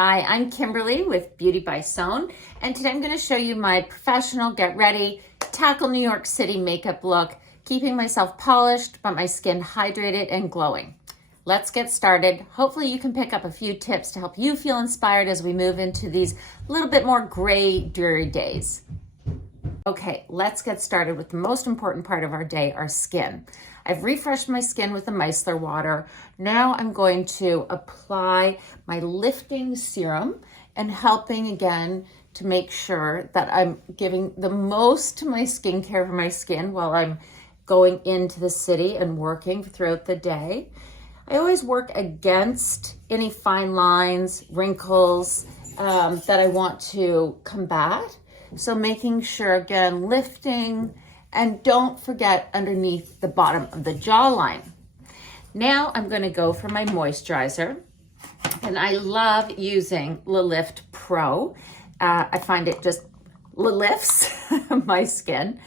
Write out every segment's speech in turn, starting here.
Hi, I'm Kimberly with Beauty by Sewn, and today I'm going to show you my professional get ready, tackle New York City makeup look, keeping myself polished but my skin hydrated and glowing. Let's get started. Hopefully you can pick up a few tips to help you feel inspired as we move into these little bit more gray, dreary days. Okay, let's get started with the most important part of our day, our skin. I've refreshed my skin with the Micellair water. Now I'm going to apply my lifting serum and helping again to make sure that I'm giving the most to my skincare for my skin while I'm going into the city and working throughout the day. I always work against any fine lines, wrinkles that I want to combat. So making sure, again, lifting, and don't forget underneath the bottom of the jawline. Now I'm going to go for my moisturizer, and I love using Lift Pro. I find it just lifts my skin,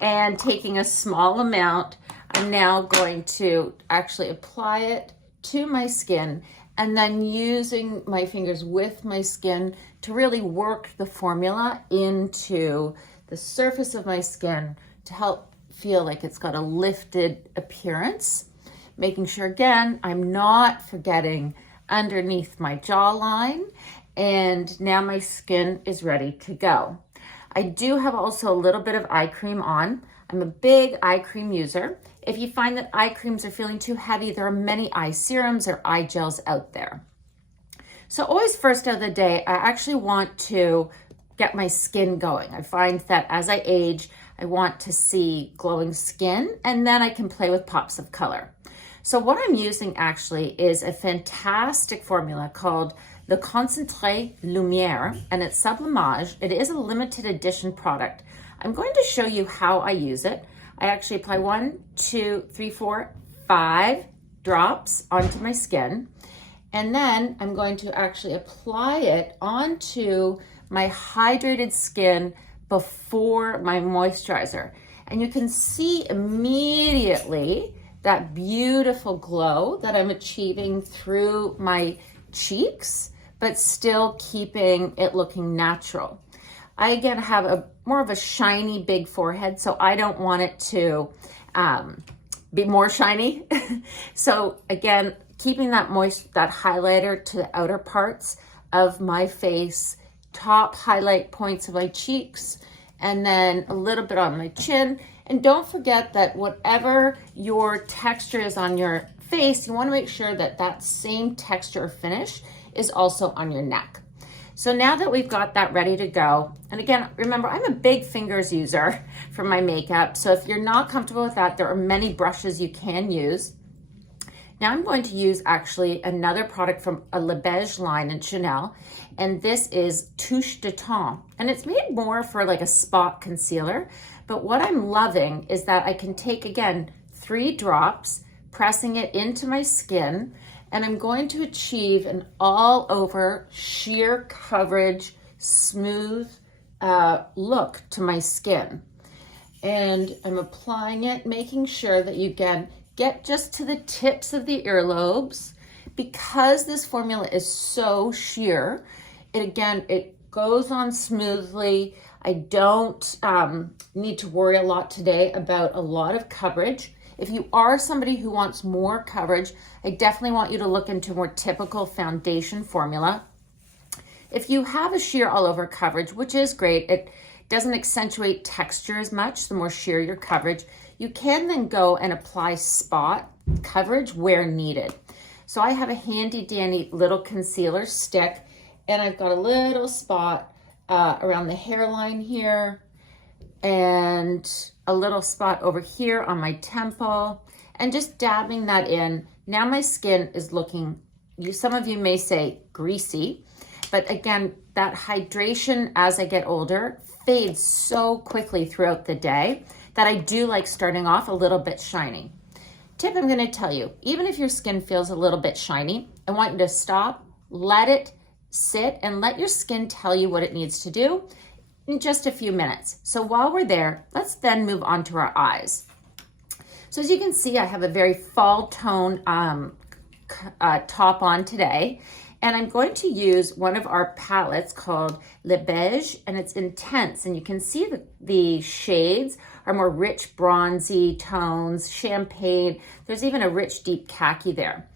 and taking a small amount, I'm now going to actually apply it to my skin and then using my fingers with my skin to really work the formula into the surface of my skin to help feel like it's got a lifted appearance. Making sure, again, I'm not forgetting underneath my jawline, and now my skin is ready to go. I do have also a little bit of eye cream on. I'm a big eye cream user. If you find that eye creams are feeling too heavy, there are many eye serums or eye gels out there. So always first of the day, I actually want to get my skin going. I find that as I age, I want to see glowing skin, and then I can play with pops of color. So what I'm using actually is a fantastic formula called the Concentre Lumiere, and it's Sublimage. It is a limited edition product. I'm going to show you how I use it. I actually apply 1, 2, 3, 4, 5 drops onto my skin. And then I'm going to actually apply it onto my hydrated skin before my moisturizer. And you can see immediately that beautiful glow that I'm achieving through my cheeks, but still keeping it looking natural. I again have a more of a shiny big forehead, so I don't want it to be more shiny. So again, keeping that that highlighter to the outer parts of my face, top highlight points of my cheeks, and then a little bit on my chin. And don't forget that whatever your texture is on your face, you want to make sure that that same texture or finish is also on your neck. So now that we've got that ready to go, and again, remember, I'm a big fingers user for my makeup. So if you're not comfortable with that, there are many brushes you can use. Now I'm going to use actually another product from a Beiges line in Chanel, and this is Touche de Teint. And it's made more for like a spot concealer, but what I'm loving is that I can take, again, 3 drops, pressing it into my skin, and I'm going to achieve an all over sheer coverage, smooth look to my skin. And I'm applying it, making sure that you can get just to the tips of the earlobes. Because this formula is so sheer, it goes on smoothly. I don't need to worry a lot today about a lot of coverage. If you are somebody who wants more coverage, I definitely want you to look into a more typical foundation formula. If you have a sheer all over coverage, which is great, it doesn't accentuate texture as much, the more sheer your coverage, you can then go and apply spot coverage where needed. So I have a handy dandy little concealer stick, and I've got a little spot around the hairline here, and a little spot over here on my temple, and just dabbing that in. Now my skin is looking, some of you may say greasy, but again, that hydration as I get older fades so quickly throughout the day that I do like starting off a little bit shiny. Tip I'm gonna tell you, even if your skin feels a little bit shiny, I want you to stop, let it sit, and let your skin tell you what it needs to do in just a few minutes. So while we're there, let's then move on to our eyes. So as you can see, I have a very fall tone top on today. And I'm going to use one of our palettes called Beiges, and it's intense. And you can see that the shades are more rich, bronzy tones, champagne. There's even a rich, deep khaki there.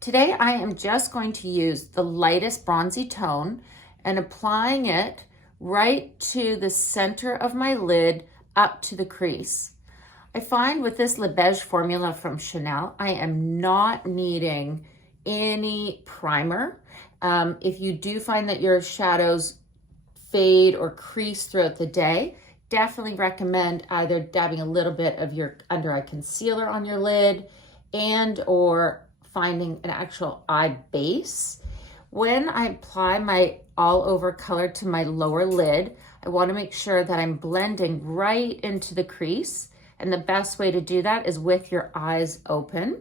Today, I am just going to use the lightest bronzy tone and applying it right to the center of my lid up to the crease. I find with this Beiges formula from Chanel, I am not needing any primer. If you do find that your shadows fade or crease throughout the day, definitely recommend either dabbing a little bit of your under eye concealer on your lid and or finding an actual eye base. When I apply my all over color to my lower lid, I want to make sure that I'm blending right into the crease. And the best way to do that is with your eyes open,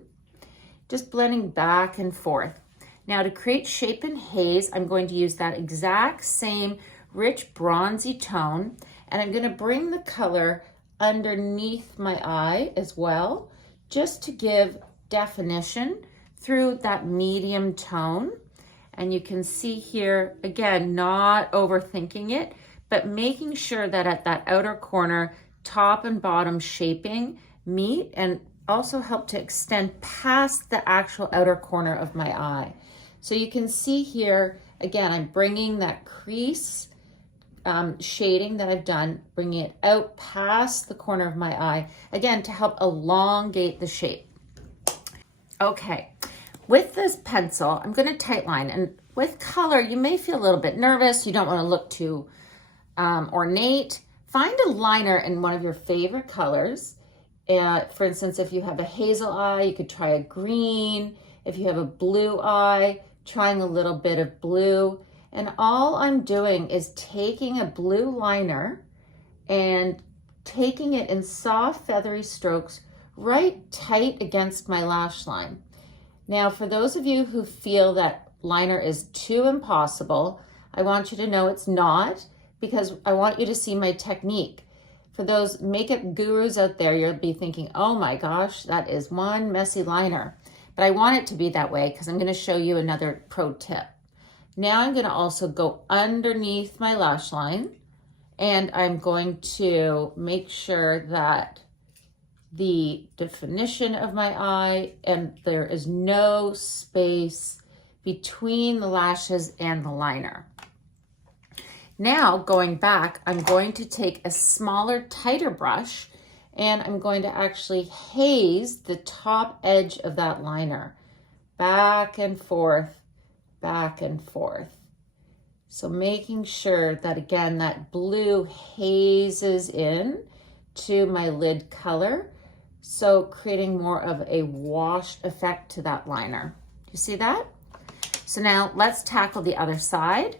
just blending back and forth. Now to create shape and haze, I'm going to use that exact same rich bronzy tone, and I'm going to bring the color underneath my eye as well, just to give definition through that medium tone. And you can see here, again, not overthinking it, but making sure that at that outer corner, top and bottom shaping meet and also help to extend past the actual outer corner of my eye. So you can see here, again, I'm bringing that crease shading that I've done, bringing it out past the corner of my eye, again, to help elongate the shape. Okay, with this pencil, I'm gonna tightline, and with color, you may feel a little bit nervous, you don't wanna look too ornate. Find a liner in one of your favorite colors. For instance, if you have a hazel eye, you could try a green. If you have a blue eye, trying a little bit of blue. And all I'm doing is taking a blue liner and taking it in soft feathery strokes right tight against my lash line. Now, for those of you who feel that liner is too impossible, I want you to know it's not, because I want you to see my technique. For those makeup gurus out there, you'll be thinking, oh my gosh, that is one messy liner. But I want it to be that way because I'm going to show you another pro tip. Now I'm going to also go underneath my lash line, and I'm going to make sure that the definition of my eye and there is no space between the lashes and the liner. Now going back, I'm going to take a smaller, tighter brush, and I'm going to actually haze the top edge of that liner. Back and forth, back and forth. So making sure that, again, that blue hazes in to my lid color. So creating more of a washed effect to that liner. You see that? So now let's tackle the other side.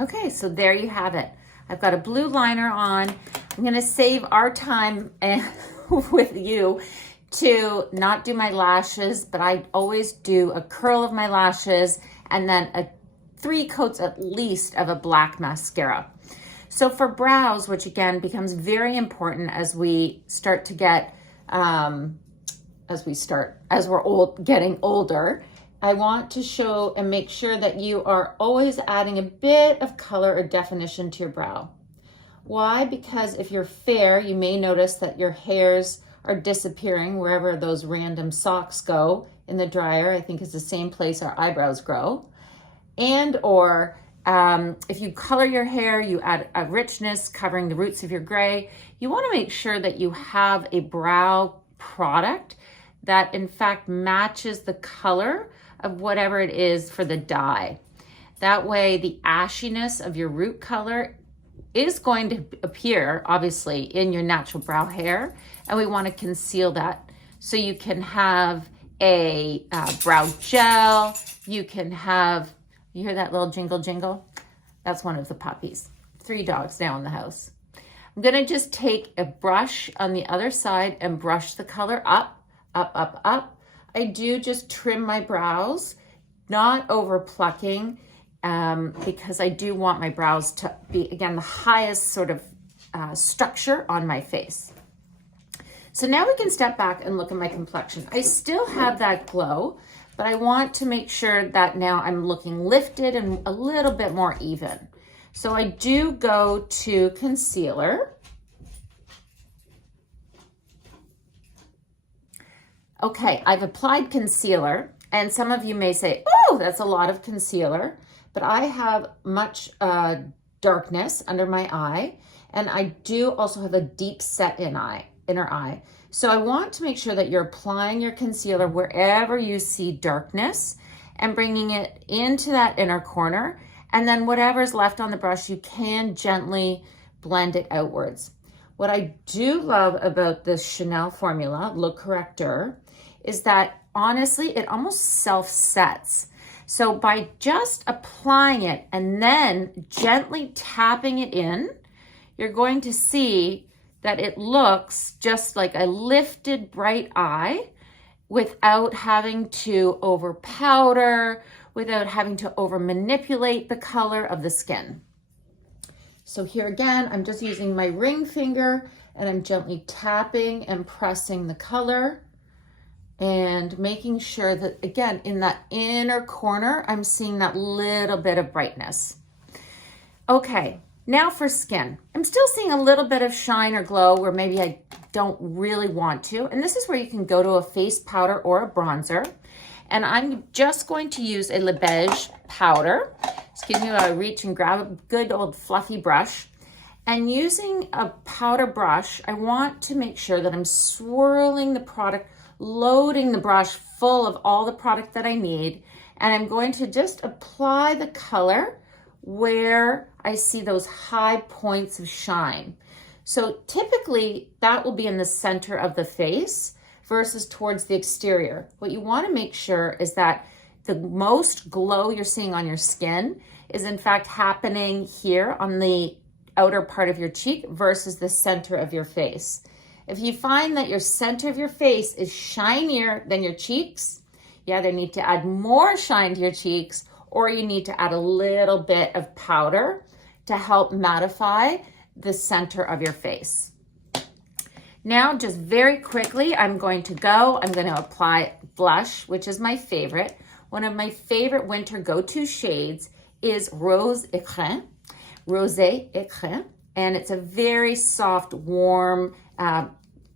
Okay, so there you have it. I've got a blue liner on. I'm gonna save our time with you to not do my lashes, but I always do a curl of my lashes and then 3 coats at least of a black mascara. So for brows, which again becomes very important as we start to get, as we're getting older, I want to show and make sure that you are always adding a bit of color or definition to your brow. Why? Because if you're fair, you may notice that your hairs are disappearing wherever those random socks go in the dryer. I think is the same place our eyebrows grow. And or if you color your hair, you add a richness covering the roots of your gray. You want to make sure that you have a brow product that in fact matches the color of whatever it is for the dye. That way the ashiness of your root color is going to appear obviously in your natural brow hair, and we want to conceal that. So you can have a brow gel, you can have, you hear that little jingle jingle? That's one of the puppies. 3 dogs now in the house. I'm gonna just take a brush on the other side and brush the color up, up, up, up. I do just trim my brows, not over plucking, because I do want my brows to be, again, the highest sort of structure on my face. So now we can step back and look at my complexion. I still have that glow, but I want to make sure that now I'm looking lifted and a little bit more even. So I do go to concealer. Okay, I've applied concealer, and some of you may say, oh, that's a lot of concealer, but I have much darkness under my eye, and I do also have a deep set inner eye. So I want to make sure that you're applying your concealer wherever you see darkness and bringing it into that inner corner. And then whatever's left on the brush, you can gently blend it outwards. What I do love about this Chanel formula, Le Correcteur, is that honestly, it almost self-sets. So by just applying it and then gently tapping it in, you're going to see that it looks just like a lifted bright eye without having to over powder, without having to over manipulate the color of the skin. So here again, I'm just using my ring finger and I'm gently tapping and pressing the color and making sure that, again, in that inner corner, I'm seeing that little bit of brightness. Okay. Now for skin. I'm still seeing a little bit of shine or glow where maybe I don't really want to. And this is where you can go to a face powder or a bronzer. And I'm just going to use a Le Beige powder. Excuse me, while I reach and grab a good old fluffy brush. And using a powder brush, I want to make sure that I'm swirling the product, loading the brush full of all the product that I need. And I'm going to just apply the color where I see those high points of shine. So typically that will be in the center of the face versus towards the exterior. What you want to make sure is that the most glow you're seeing on your skin is in fact happening here on the outer part of your cheek versus the center of your face. If you find that your center of your face is shinier than your cheeks, you either need to add more shine to your cheeks or you need to add a little bit of powder to help mattify the center of your face. Now, just very quickly, I'm going to apply blush, which is my favorite. One of my favorite winter go-to shades is Rose Ecrin, and it's a very soft, warm,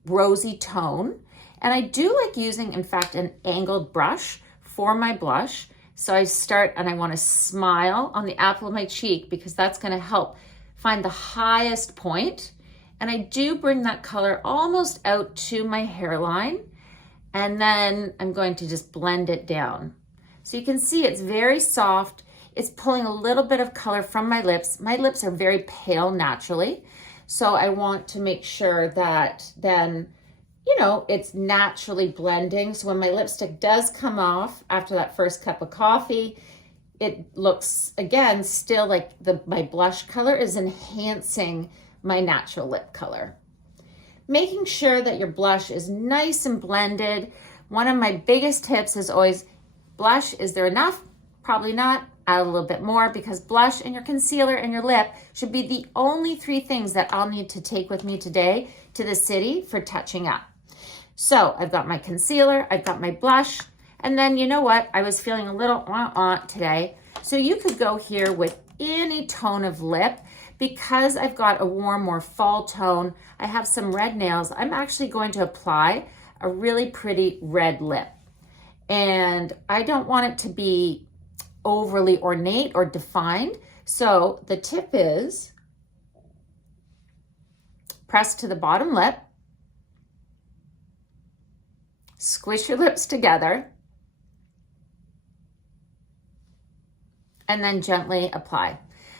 rosy tone. And I do like using, in fact, an angled brush for my blush. So I start and I want to smile on the apple of my cheek because that's going to help find the highest point. And I do bring that color almost out to my hairline. And then I'm going to just blend it down. So you can see it's very soft. It's pulling a little bit of color from my lips. My lips are very pale naturally. So I want to make sure that then, you know, it's naturally blending. So when my lipstick does come off after that first cup of coffee, it looks, again, still like my blush color is enhancing my natural lip color. Making sure that your blush is nice and blended. One of my biggest tips is always blush. Is there enough? Probably not. Add a little bit more because blush and your concealer and your lip should be the only 3 things that I'll need to take with me today to the city for touching up. So I've got my concealer, I've got my blush, and then you know what? I was feeling a little today. So you could go here with any tone of lip. Because I've got a warm, more fall tone, I have some red nails. I'm actually going to apply a really pretty red lip. And I don't want it to be overly ornate or defined. So the tip is press to the bottom lip, squish your lips together, and then gently apply.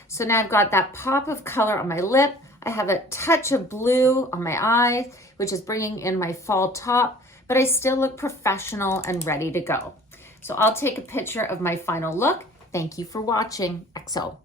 So now I've got that pop of color on my lip. I have a touch of blue on my eyes, which is bringing in my fall top, but I still look professional and ready to go. So I'll take a picture of my final look. Thank you for watching. XO.